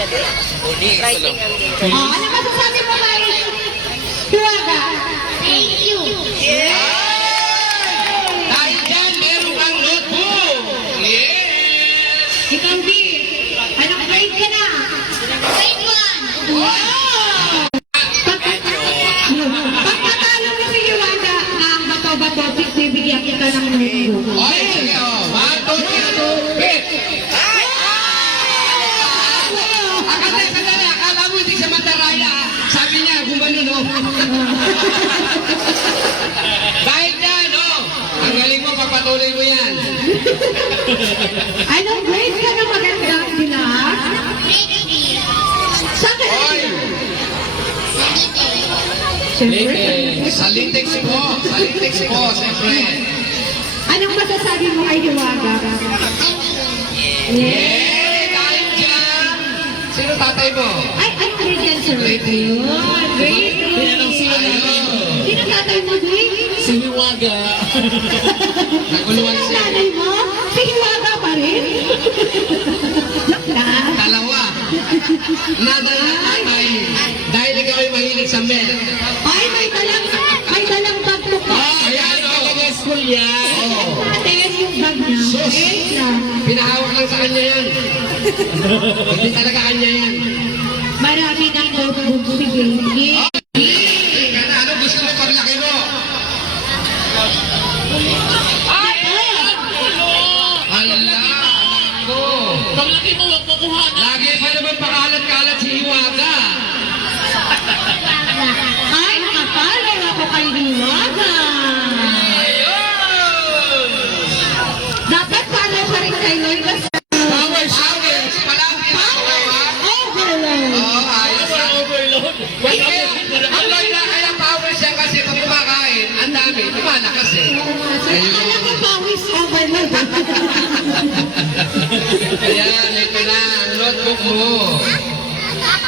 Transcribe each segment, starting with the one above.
Writing ang game. Ano masasabi mo kay Hiwaga? Thank you. Dahil dyan, meron kang notebook. Yes! Ikaw, B. Anong grade ka na? Grade 1. Wow! Pagkatalo mo si Hiwaga ng bato-bato, bibigyan kita ng notebook. Okay, sige. Bato, pinatupit. Akala mo hindi siya mataraya. Sabi niya, gumano, no? Dahil dyan, ang galing mo, papatuloy mo yan. Anong grade ka na magandang sila? Grade 3. Saan ka na? Oy! Siyempre. Sa Lintex po, siyempre. Anong masasabi mo kay Hiwaga? Eh, dahil dyan. Sino tatay mo? Ay, grade yan, sir. Grade 3. Grade 3. Sino tatay mo, grade? Si Hiwaga. Naguluhan Sino siya. nanay mo? Si Hiwaga pa rin? Dalawa. Nadala tatay. Dahil ikaw ay mahilig sa men. Ay, may dalang bag mo pa. Ayan, School yan. Natin yung bag niya. Sus. Wait lang. Pinahawak lang sa kanya yan. Hindi talaga kanya yan. Marami ng notebook si Baby. Ano gusto mo paglaki mo? Ay! Ala! Ako! Paglaki mo, huwag mo kuhanan. Lagi pa naman pakalat-kalat si Hiwaga. Ay, nakapalo ako kay Hiwaga. Dapat follow ka rin kay Lloyd kasi Power shower! Palagi na ako, ha? overload. Oo, ayos na. Overload. Ang Lloyd na kaya power siya kasi pag kumakain, ang dami, lumalakas eh. Alam ko pawis overload. Ayan, ito na, ang notebook mo.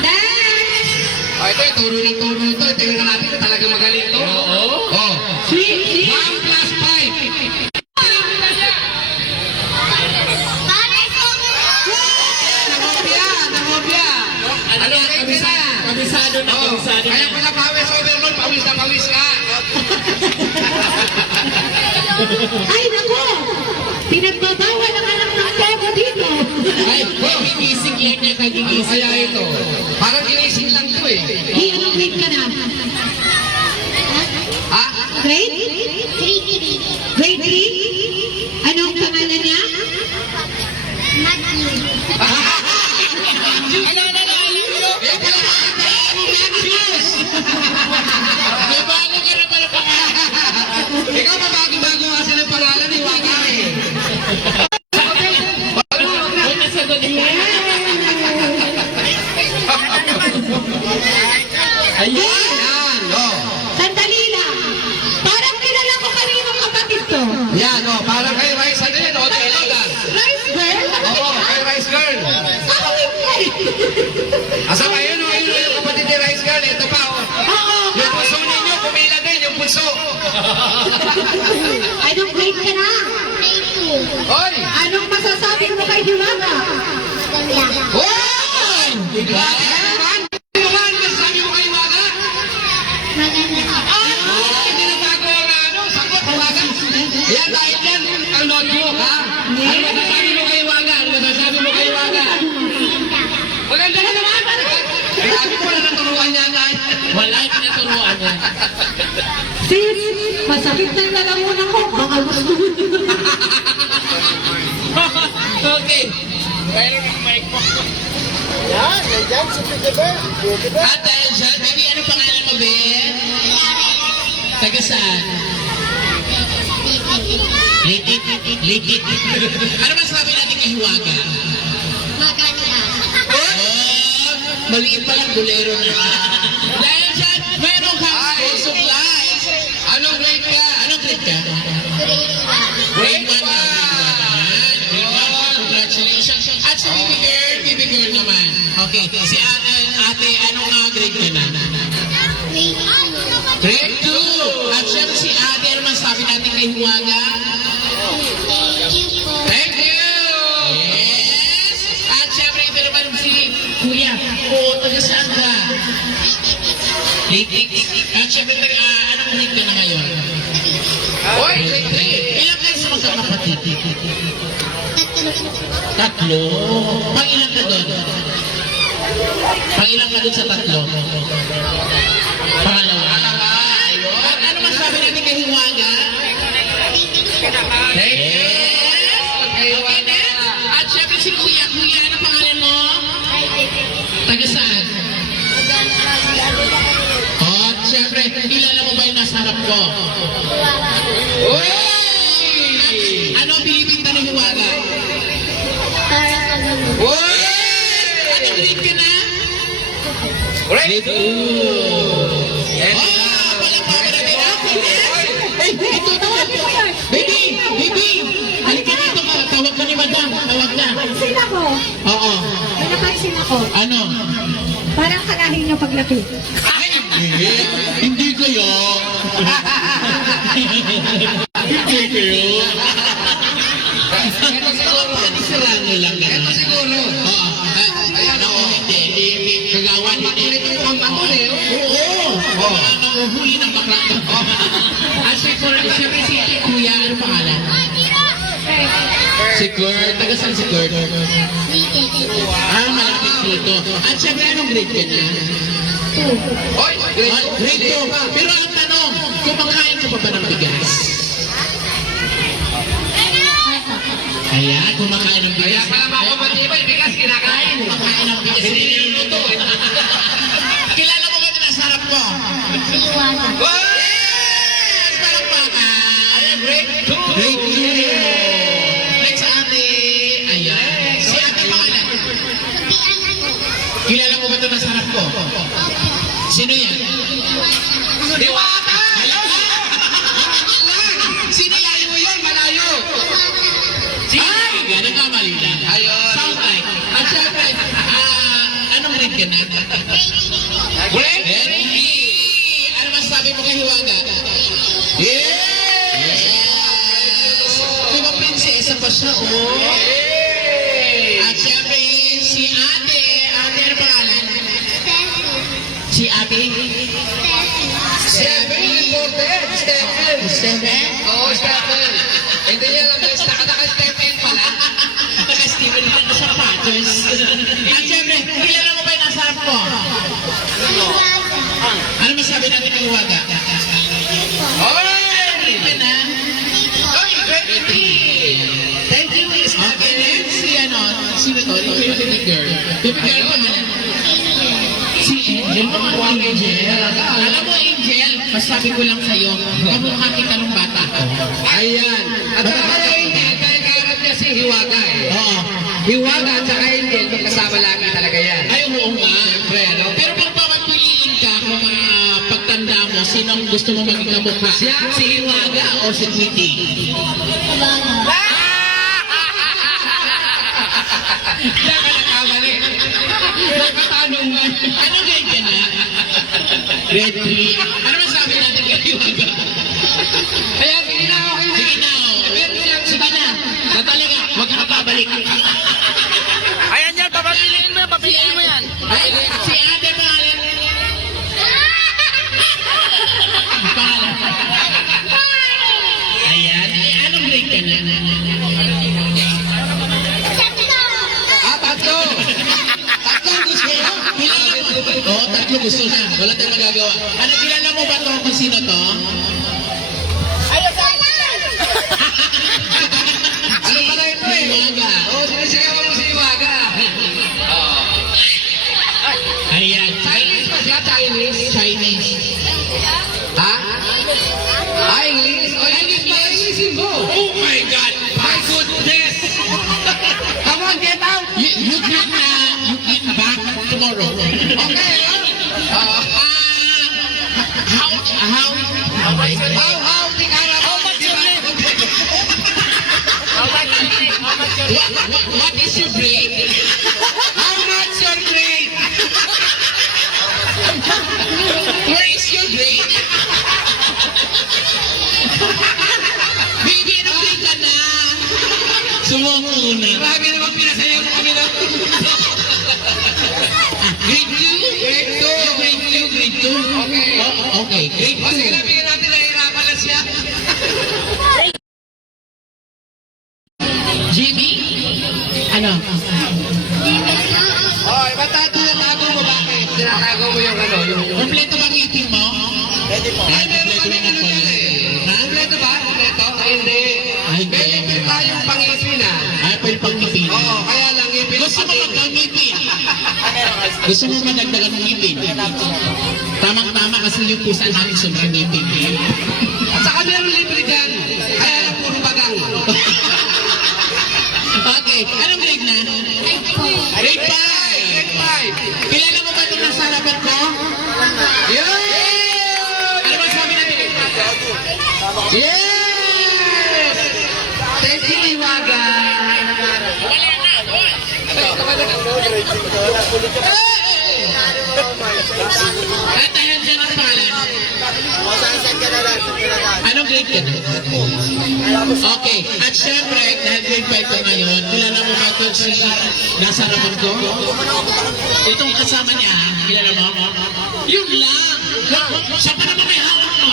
Next! Ito, turo ng turo ito. Tingnan natin kung talagang magaling ito. Oo. Oh. Sweet, 1 plus 5. Nangopya. Ano, Kabisado na, Oh, kabisado kaya na. pala pawis overload, pawis na pawis ka. Ay, naku! Pinagbabawal ang anak ng teko dito. Ay, gigising yan niya Ano kagigising. kaya ito? Parang ginising lang ito eh. Di, anong grade ka na? Ha? Grade? Grade 3? Anong pangalan niya? Eh, pala Matthews! May bago ka na pala pangalan. Ikaw pa bago-bago kasi ng pangalan ni Waka eh. Huwag na sagot niya. Ayun. Yan, oh. Sandali lang. Parang kilala ko kaninong kapatid to. Yan, oh. Parang kay Rice ano yun, oh. Telodan. Rice girl? Oo, kay Rice Girl. Kakawin ka eh. Asa ba yun, oh? Yun yung kapatid ni Rice Girl. Ito pa, oh. Oo. Yung puso ninyo, pumila din, yung puso. Anong grade ka na? Hoy! Anong masasabi mo kay Hiwaga? Wow! Bigla ka naman. Ano naman, masasabi mo kay Waka? Hindi na bago ang ano, sagot, Waka. Yan, dahil yan, ang notebook, ha? Ano masasabi mo kay Waka? Ano masasabi mo kay Waka? Maganda ka naman! Grabe ko na naturuan niya, Nay. Wala yung pinaturuan niya. Sis, masakit na yung lalamunan ko. Baka gusto mo. Okay. At dahil dyan, baby, ano pangalan mo, Ben? Taga saan? Litit. Ano masasabi natin kay Hiwaga? Oh, maliit pa lang, bulero na. Dahil dyan, meron kang school supplies. Anong grade ka? Anong grade ka? Grade 1. Congratulations. At sa baby girl naman. Okay, si ate, anong grade ka na? Grade 2. At syempre si ate, ano masasabi natin kay Hiwaga? Thank you! Yes! At syempre ito naman si Kuya At syempre, anong grade ka na ngayon? Hoy, grade 3. Ilang kayo sa magkakapatid? Tatlo. Pangilan ka doon? Pangilan ka doon sa tatlo? Pangalawa. At ano masabi natin kay Hiwaga? Yes! Okay, at syempre si Kuya. Kuya, ano pangalan mo? Taga saan? At syempre, kilala mo ba yung nasa harap ko? Uy! Ano ang binibinta ni Hiwaga? Uy! Ano grade ka na? Grade 2. Palakpakan natin. Ay, ito naman. Baby! Baby! Halika dito ka. Tawag ka ni Madam. Tawag na. Napansin ako. Oo. May napansin ako. Ano? Parang kalahin niyo paglapit. Ay, hindi kayo. Hindi kayo. Ito siguro. Sarangin lang ka. Ito siguro. Oo. Ayan ako. Hindi. Kagawan. Makulit yung pangpatol eh. Oo. Nanguhuli ng bakla. At siyempre si Kuya, ano pangalan? Si Kurt. Taga saan si Kurt? Malapit dito. At siyempre, anong grade ka na? Hoy, grade 2. Grade 2. Pero ang tanong, kumakain ka pa ba ng bigas? Ayan, kumakain ng Kaya bigas. pala ba ako matibay, bigas kinakain. Kumakain ng bigas. Hindi niluluto eh. Kilala mo ba ito nasa harap ko? Uy! Yes! Palakpakan! Ayan, grade 2. Grade 2. Next ate. Ayan. Si ate pangalan. Kilala mo ba ito nasa harap ko? Sino yan? Diwata! Sino yan? Malayo yun, malayo. Ay! Ganun nga mali lang. Ayun. Sound like. At syempre, anong grade ka na? Grade Very good. Ano masabi mo kay Hiwaga? Yes! Diba prinsesa pa siya, oh? At syempre, si ate. Ate, ano pangalan? Si ate? Stephen reported. Stephen. Stephen? Oo, Stephen. Hindi niya lang guys, naka-Stephen pala. Naka-Steven na sa sapatos. At syempre, kilala mo ba yung nasa harap ko? Ano masabi natin kay Hiwaga? Hoy! Grade ka na? Hoy, grade 3. Thank you, Okay, Stephen. next si ano, sino to? Ito yung baby girl. Baby girl pa nga. Si Angel, ang Angel. Alam mo, Angel, masabi ko lang sa'yo, kamukha kita nung bata ko. Ayan. At saka na hindi, dahil kaharap niya si Hiwaga eh. Oo. Hiwaga at saka hindi, magkasama lagi talaga yan. Ay, oo nga. Pero kung papapiliin ka kung pagtanda mo, sinong gusto mo maging kamukha? Si Hiwaga o si Tweety? Diyan ka nakamali. Nakatanungan. Ano grade ka na? Grade 3. Ano masabi natin kay Hiwaga? Kaya sige na ako, Sige na, oh. Sige na. Natali ka, huwag ka babalik. Ayan yan, papapiliin mo yan. Ay, si ate pangalan. Pangalan. Ayan. Ay, anong grade ka na? tatlo. Tatlong gusto mo? Oo, tatlo gusto na. Wala tayong magagawa. Ano, kilala mo ba to kung sino to? Ano pala ito eh? Hiwaga. Oo, sinisigawan mo si Hiwaga. Ayan. Chinese pa siya, Chinese. Chinese. Ha? Ah, English? O, English pa, Englishin mo. Oh my God! My goodness. Come on, get out. You can back tomorrow. Okay. How, di ka na How much your name? How much your name? How much your name? What is your grade? How much your grade? Where is your grade? Baby, ano grade ka na? Sumuko na. Grabe naman pinasayaw mo kami ng Grade 2? Grade 2. Grade 2, grade 2. Okay. Ano? Hoy, ba't tinatago mo? Bakit? Tinatago mo yung ano? Kompleto bang ngipin mo? Ay, meron kami ano yan eh. Kompleto ba? Kompleto? Ay, hindi. Ay, hindi. May tayong pangipin ah. Ay, pwede pang ngipin. Oo, kaya lang ngipin. Gusto mo magkangipin? Gusto mo madagdagan ng ngipin? Tamang-tama kasi yung pusa namin sobrang ngipin. At saka meron libre dyan. Kaya lang puro bagang. Okay, anong grade na? Grade 5! Grade 5. Kilala mo ba itong nasa harapan ko? Yun! Ano ba sabi natin? Yes! Thank you, Iwaga. At dahil dyan ang pangalan. Anong grade ka na? Okay. At syempre, dahil grade 5 ka ngayon, kilala mo ba ito si nasa harapan ko? Itong kasama niya, kilala mo? Yun lang. Siya pa naman may hawak mo.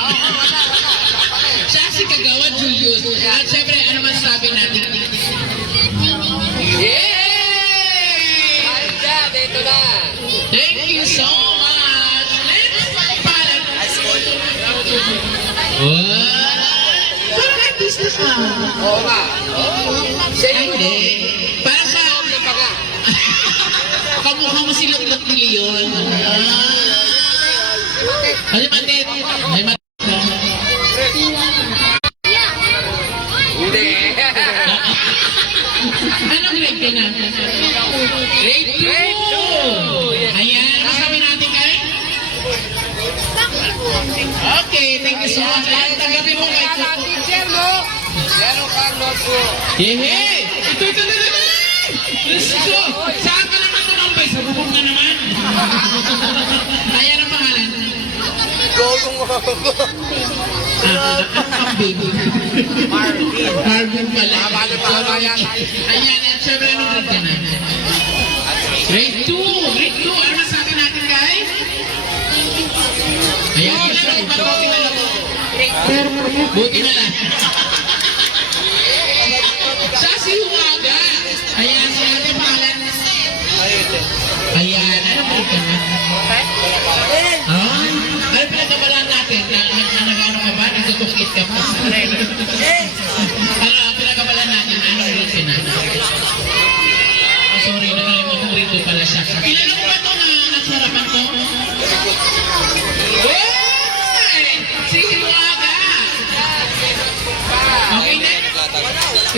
Siya si Kagawa Julius. At syempre, ano man sabi natin? Yay! Dito na. Thank you so much. Let's parang. Parang artista ka. Oo nga. Siya Ay, yung hindi. Para sa baga. kamukha mo silang Lakbili yun. Ay, matit. Ay, matit. Hindi. Anong grade ka na? Grade 2! Ayan, ano sabi natin kay? Okay, thank you so much. Ayan, tanggapin mo kay Kuko. Teacher mo. Meron kang notebook. Yehe! Ito na naman! Let's go! Saan ka naman tumambay? Sa bubong ka naman? Ayan ang pangalan. Ang baby. Marvin pala. Ayan, yan. Siyempre, anong grade ka na? Grade 2! Grade 2! Ano masabi natin, guys? Ayan, buti na lang. Buti na lang. Siya si Huwaga. Ayan, siya ang pangalan. Ayan, anong grade ka na? Ah, ano pinagkabalaan natin? Nag-ano ka ba? Nagtutukit ka pa? Ano, pinagkabalaan natin? Anong grade ka na? Oh, sorry, nakalimutan grade 2 pala siya. Kilala mo ba ito na nasa harapan ko? Hey! Si Hiwaga! Okay na?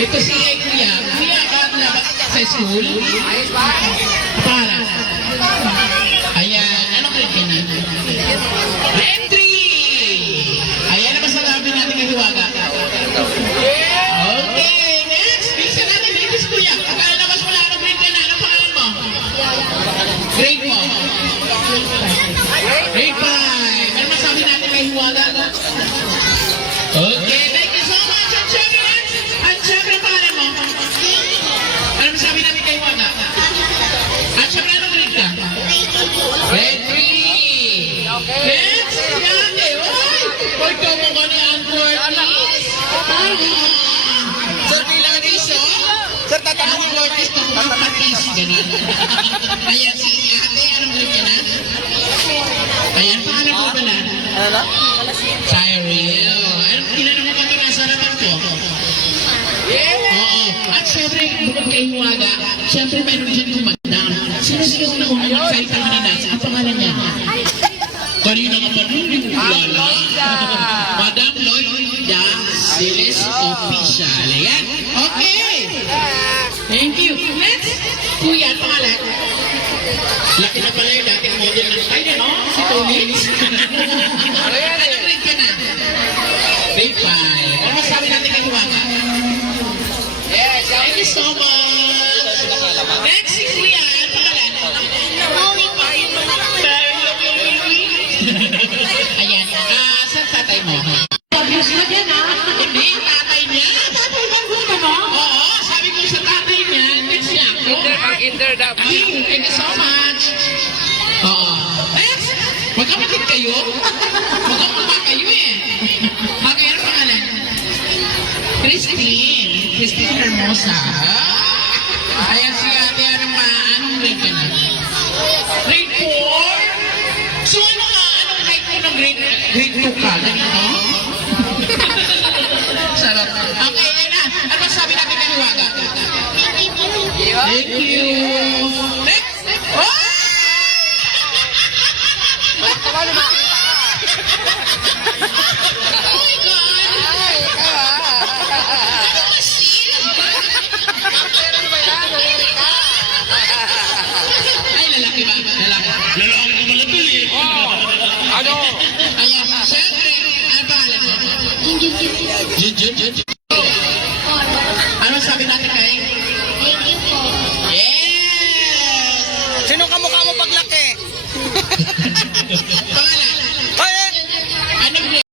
Ito si Kuya. Kuya, labas sa school? Para. Ayan, anong grade ka na? Grade 3! Ayan ang masasabi natin kay Hiwaga. Okay, next. Bisa natin dito si Kuya. Pagkalabas mo lang, anong grade ka na? Anong pangalan mo? Grade mo? Grade 5. Ano masabi natin kay Hiwaga? Okay, thank you so much. At syempre, pangalan mo? Ano masabi natin kay Hiwaga? At syempre, anong grade ka? Grade 3. Next, yate. Oy, kamu ka ni Android. Sir, bilang piso? Sir, tatanong yung Lordis kung mga patis. Ganun. Ayan, si ate, anong grade ka na? Ayan, pangalan mo pala? Cyril. Ano, tinanong mo ba ito nasa harapan ko? Oo. At syempre, bukod kay Hiwaga, syempre meron dyan kumadang. Sino siya na unang magsalita kanina? Ang pangalan niya? Kanina ka pa rin, hindi ko kilala. Madam Lloyda Siles Official. Ayan. Okay. Thank you. Next. Kuya, ang pangalan? Laki na pala yung dating model ng tayo, no? Si Tony. Anong grade ka na? Grade 5. Ano masabi natin kay Hiwaga? Yes, Thank you so much. Next, si Kuya. Ang pangalan? Ayan. Saan tatay mo? Obvious na dyan, ha? Hindi, tatay niya. Tatay bang gusto mo? Oo, sabi ko sa tatay niya, next niya ako. Inter dapat. Thank you so much. Oo. Next, magkapatid kayo? Magkapatid kayo eh. Ano pangalan? Christine. Christine Hermosa. Ayan si naman? Grade 4? So ano ka? Anong height mo ng grade 2 ka? Ganito? Sarap. Okay, ayun na. Ano sabi natin kay Hiwaga? Thank you. Next! Oh! Tawa na makita ka. Oh my God! Ay, ikaw Ano kasi? Meron ba yan? Meron ka. Ay, lalaki ba? Lalaki. Lalaki ko malapil eh. Oh, ano? Ayan, syempre, ano pangalan mo? Jin. Ano sabi natin kay? Yes! Sino kamukha mo paglaki?